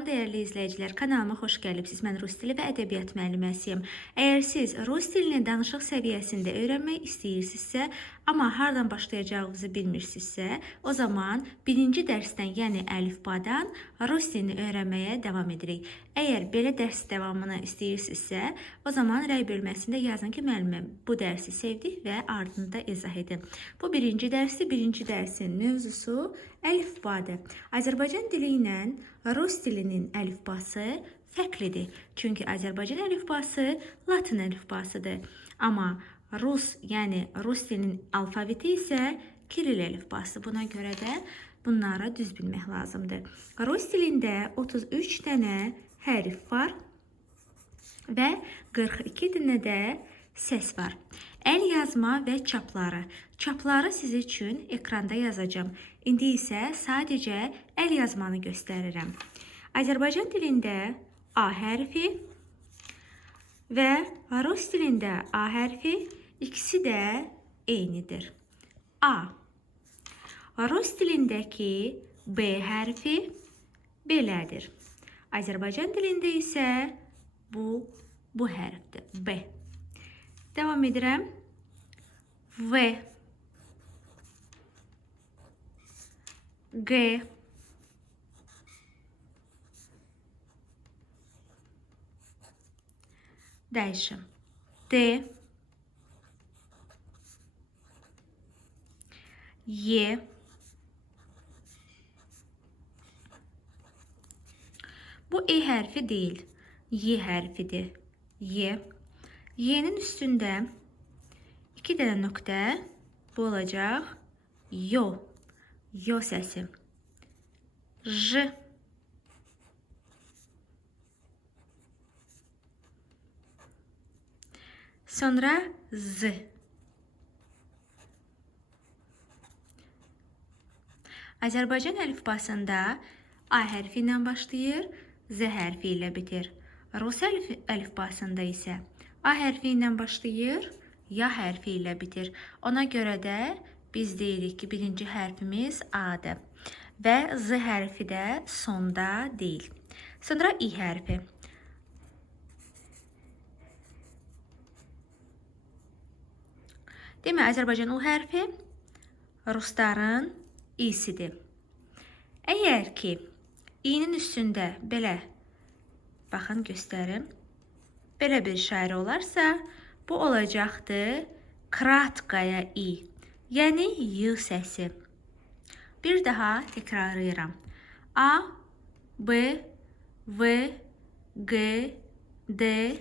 Salam dəyərli izləyicilər, kanalıma xoş gəlibsiniz. Mən rus dili və ədəbiyyat müəlliməsiyəm. Əgər siz rus dilini danışıq səviyyəsində öyrənmək istəyirsinizsə, amma hardan başlayacağınızı bilmirsinizsə, o zaman birinci dərsdən, yəni əlifbadan rus dilini öyrənməyə davam edirik. Əgər belə dərs davamını istəyirsinizsə, o zaman rəy bölməsində yazın ki, müəllimə bu dərsi sevdik və ardında izah edin. Bu birinci dərsdir. Birinci dərsin mövzusu əlifbadır. Azərbaycan dili ilə rus dilinin əlifbası fərqlidir. Çünki Azərbaycan əlifbası Latın əlifbasıdır. Amma rus, yəni rus dilinin alfabeti isə Kiril əlifbası. Buna görə də bunları düz bilmək lazımdır. Rus dilində 33 dənə hərf var və 42 dənə də səs var. Əl yazma və çapları. Çapları siz üçün ekranda yazacağım. İndi isə sadəcə əl yazmanı göstərirəm. Azərbaycan dilində A hərfi və rus dilində A hərfi ikisi də eynidir. A. Rus dilindəki B hərfi belədir. Azərbaycan dilində isə bu hərfdir. B. Devam edirəm. V. G. Дальше. Т. Е. Bu E hərfi deyil. Y hərfidir. Y. Y'nin üstündə 2 dənə nöqtə. Bu olacaq. Yo. Yo səsi. J. Sonra Z. Azərbaycan əlifbasında A hərfi ilə başlayır, Z hərfi ilə bitir. Rus əlifbasında isə A hərfi ilə başlayır, Ya hərfi ilə bitir. Ona görə də biz deyirik ki, birinci hərfimiz A-dır və Z hərfi də sonda deyil. Sonra İ hərfi. Demək, Azərbaycan U hərfi rusların İ'sidir. Əgər ki, İ'nin üstündə belə, baxın göstərim, belə bir şair olarsa, bu olacaqdır kratkaya İ, yəni Y səsi. Bir daha təkrarlayıram. A, B, V, G, D,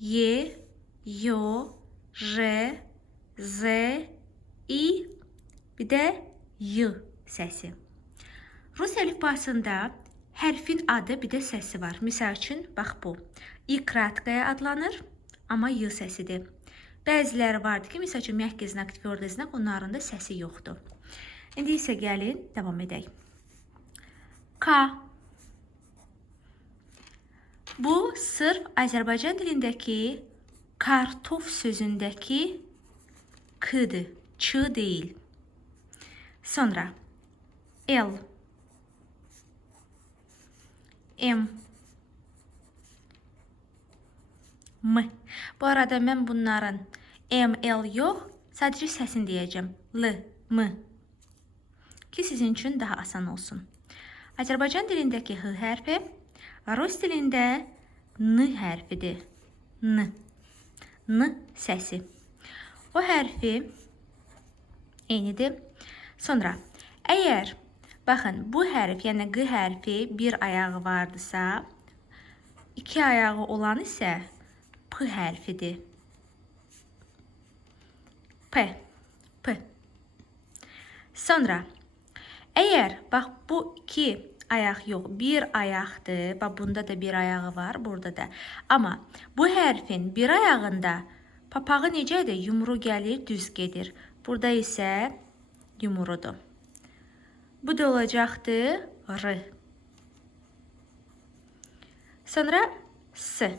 Y, Yo, J, Z, İ, bir də Y səsi. Rus əlifbasında hərfin adı, bir də səsi var. Misal üçün, bax bu. İ kratkaya adlanır, amma Y səsidir. Bəziləri vardır ki, misal üçün, məhkə znak, tverdə znak, onların da səsi yoxdur. İndi isə gəlin, davam edək. K. Bu, sırf Azərbaycan dilindəki kartof sözündəki K-dır, Ç deyil. Sonra L. M. M. Bu arada mən bunların M, L yox, sadəcə səsini deyəcəm. L, M. Ki sizin üçün daha asan olsun. Azərbaycan dilindəki H hərfi, rus dilində N hərfidir. N. N səsi. O hərfi eynidir. Sonra, əgər, baxın, bu hərf, yəni G hərfi bir ayağı vardısa, 2 ayağı olan isə P hərfidir. P. P. Sonra, əgər, bax, bu 2 ayaq yox, bir ayaqdır. Bax, bunda da bir ayağı var, burada da. Amma bu hərfin bir ayağında papağı necədir? Yumru gəlir, düz gedir. Burada isə yumrudur. Bu da olacaqdır R. Sonra S.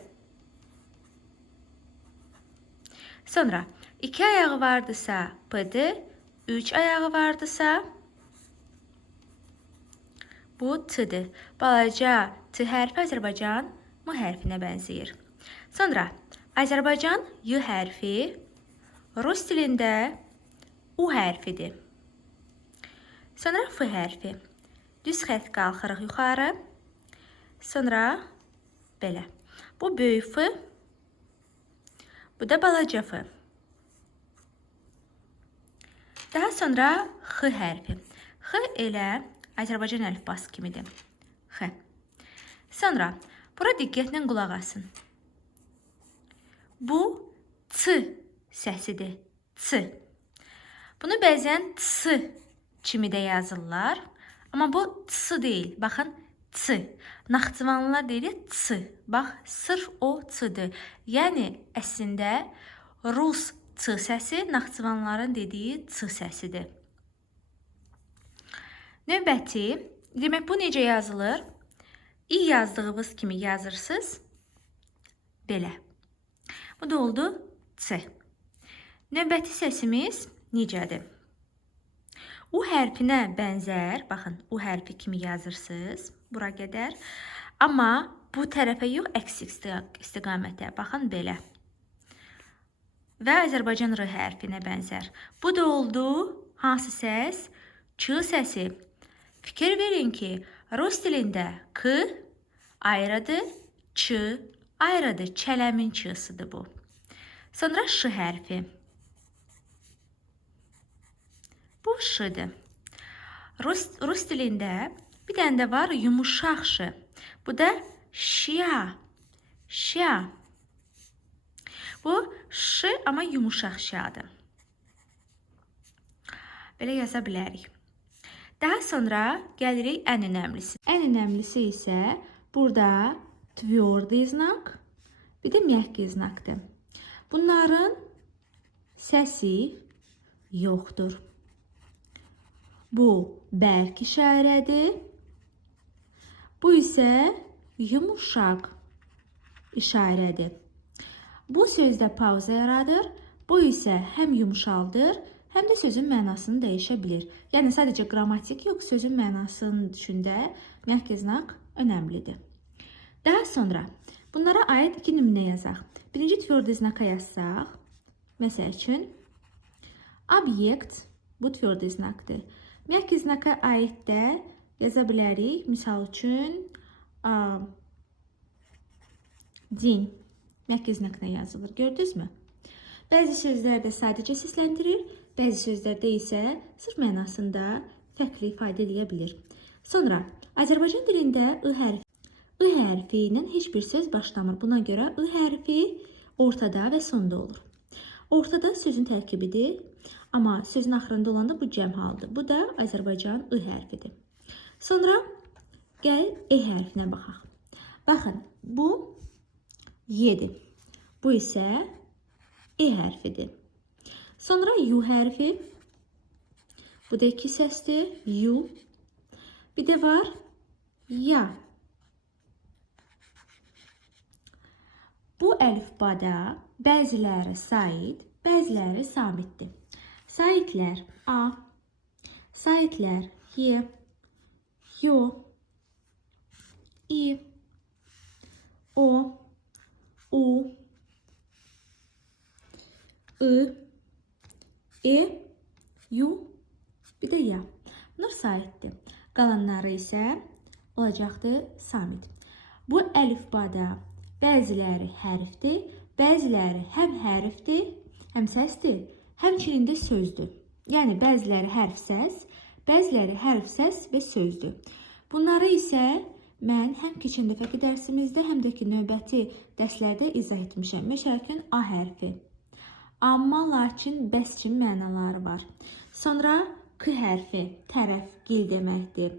Sonra 2 ayağı vardısa P'dir, 3 ayağı vardısa Bu T'dir. Balaca T hərfi Azərbaycan M hərfinə bənzəyir. Sonra Azərbaycan Y hərfi Rus dilində U hərfidir. Sonra F hərfi. Düz xətt qalxırıq yuxarı. Sonra belə. Bu böyük F. Bu da balaca F. Daha sonra X hərfi. X elə Azərbaycan əlifbası kimidir. X. Sonra bura diqqətlə qulaq asın. Bu C səsidir. C. Bunu bəzən C kimi də yazırlar. Amma bu C deyil. Baxın, C. Naxçıvanlılar deyir C. Bax, sırf o C-dir. Yəni, əslində Rus C səsi Naxçıvanlıların dediyi C səsidir. Növbəti, demək bu necə yazılır? İ yazdığınız kimi yazırsınız. Belə. Bu da oldu C. Növbəti səsimiz necədir? U hərfinə bənzər. Baxın, U hərfi kimi yazırsınız. Bura qədər. Amma bu tərəfə yox, əks istiqamətə. Baxın, belə. Və Azərbaycan R hərfinə bənzər. Bu da oldu hansı səs? Ç səsi. Fikir verin ki, Rus dilində K ayrıdır, Ç ayrıdır. Çələmin Ç'sıdır bu. Sonra Ş hərfi. Bu Ş'dır. Rus dilində bir dənə də var yumuşaq Ş. Bu da Şya. Şya. Bu Ş amma yumuşaq Ş'dır. Belə yaza bilərik. Daha sonra gəlirik ən önəmlisi. Ən önəmlisi isə burada tverdi znak, bir də məhki znakdır. Bunların səsi yoxdur. Bu bərk işarədir. Bu isə yumuşaq işarədir. Bu sözdə pauza yaradır. Bu isə həm yumuşaldır, həm də sözün mənasını dəyişə bilir. Yəni, sadəcə qrammatik yox, sözün mənasının üçündə məhki znak önəmlidir. Daha sonra bunlara aid iki nümunə yazaq. Birinci tverdi znaka yazsaq, məsəl üçün, obyekt, bu tverdi znakdır. Məhki znaka aid də yaza bilərik. Misal üçün, din məhki znakla yazılır. Gördünüz mü? Bəzi sözlərdə sadəcə səsləndirir, bəzi sözlərdə isə sırf mənasında fərqli ifadə edə bilir. Sonra, Azərbaycan dilində I hərfi ilə heç bir söz başlamır. Buna görə I hərfi ortada və sonda olur. Ortada sözün tərkibidir, amma sözün axırında olanda bu cəm haldır. Bu da Azərbaycan I hərfidir. Sonra, gəl E hərfinə baxaq. Baxın, bu Y-dir. Bu isə E hərfidir. Sonra U hərfi. Bu da iki səsdir. U. Bir də var Ya. Bu əlifbada bəziləri sait, bəziləri samitdir. Saitlər A, saitlər Y, Yo, İ, O, U, I, E, U, bir də Ya. Bunlar saitdir. Qalanları isə olacaqdır samit. Bu əlifbada bəziləri hərfdir, bəziləri həm hərfdir, həm səsdir, həmçinin də sözdür. Yəni, bəziləri hərf səs, bəziləri hərf səs və sözdür. Bunları isə mən həm keçən dəfəki dərsimizdə, həm də ki, növbəti dərslərdə izah etmişəm. Məsəl üçün, A hərfi. Amma, lakin, bəs kimi mənaları var. Sonra, K hərfi, tərəf, gil deməkdir.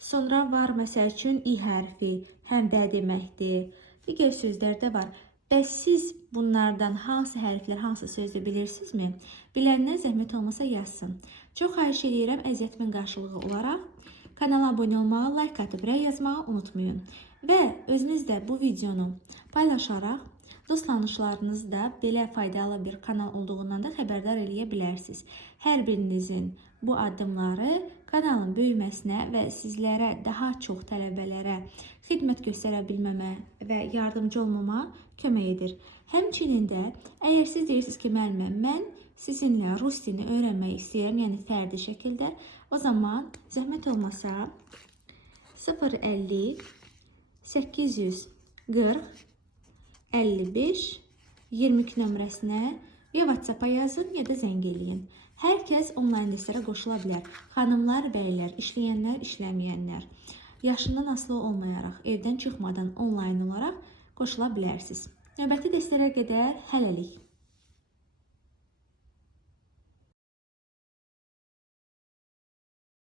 Sonra var, məsəl üçün, İ hərfi, həm də deməkdir. Digər sözlərdə var. Bəs siz bunlardan hansı hərflər, hansı sözdür bilirsinizmi? Bilənlər zəhmət olmasa yazsın. Çox xahiş edirəm, əziyyətimin qarşılığı olaraq kanala abunə olmağı, like atıb rəy yazmağı unutmayın. Və özünüz də bu videonu paylaşaraq dost tanışlarınızda belə faydalı bir kanal olduğundan da xəbərdar eləyə bilərsiniz. Hər birinizin bu addımları kanalın böyüməsinə və sizlərə daha çox tələbələrə xidmət göstərə bilməmə və yardımcı olmama kömək edir. Həmçinin də əgər siz deyirsiniz ki, müəllimə, mən sizinlə rus dilini öyrənmək istəyirəm, yəni fərdi şəkildə, o zaman zəhmət olmasa 050 840 55 22 nömrəsinə ya WhatsApp-a yazın, ya da zəng eləyin. Hər kəs onlayn dərslərə qoşula bilər. Xanımlar, bəylər, işləyənlər, işləməyənlər. Yaşından asılı olmayaraq, evdən çıxmadan onlayn olaraq qoşula bilərsiniz. Növbəti dərslərə qədər hələlik.